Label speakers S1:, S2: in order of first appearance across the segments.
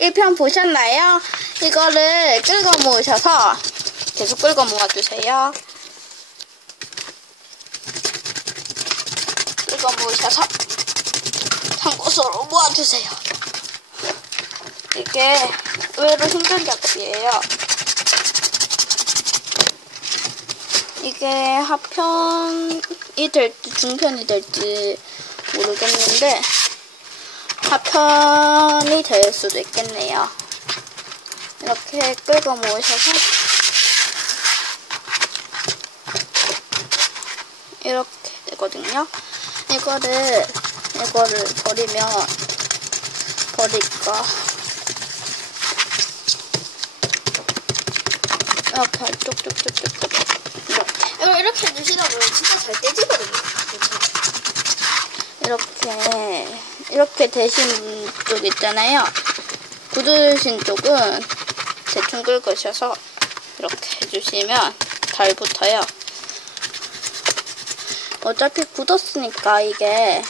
S1: 1편 보셨나요? 이거를 끓여 모으셔서 계속 끓여 모아주세요. 끓여 모으셔서 한 곳으로 모아주세요. 이게 의외로 힘든 작업이에요. 이게 하편이 될지 중편이 될지 모르겠는데 하편이 될 수도 있겠네요. 이렇게 끌고 모으셔서 이렇게 되거든요. 이거를 이거를 버리면 버릴까 이렇게 쭉쭉쭉쭉쭉 이렇게
S2: 이렇게 해주시다 보면 진짜 잘 떼지거든요.
S1: 이렇게 이렇게 되신 쪽 있잖아요. 굳으신 쪽은 대충 긁으셔서 이렇게 해주시면 잘 붙어요. 어차피 굳었으니까 이게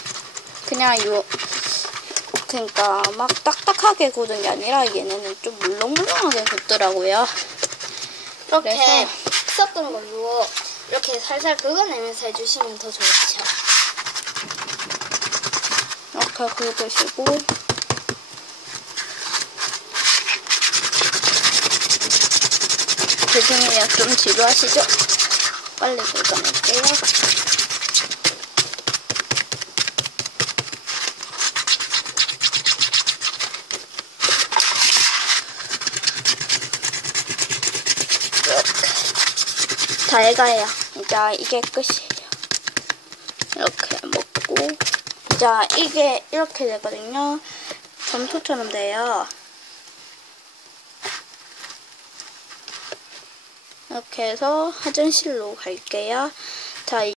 S1: 그냥 요 그러니까 막 딱딱하게 굳은 게 아니라 얘네는 좀 물렁물렁하게 굳더라고요.
S2: 이렇게
S1: 그래서-
S2: 섞은 걸로 이렇게 살살 긁어내면서 해주시면 더 좋죠.
S1: 이렇게 긁으시고. 죄송해요 좀 지루하시죠? 빨리 긁어낼게요. 이렇게 다 해가요 이제 이게 끝이에요. 이렇게 먹고 자, 이게 이렇게 되거든요. 점토처럼 돼요. 이렇게 해서 화장실로 갈게요. 자,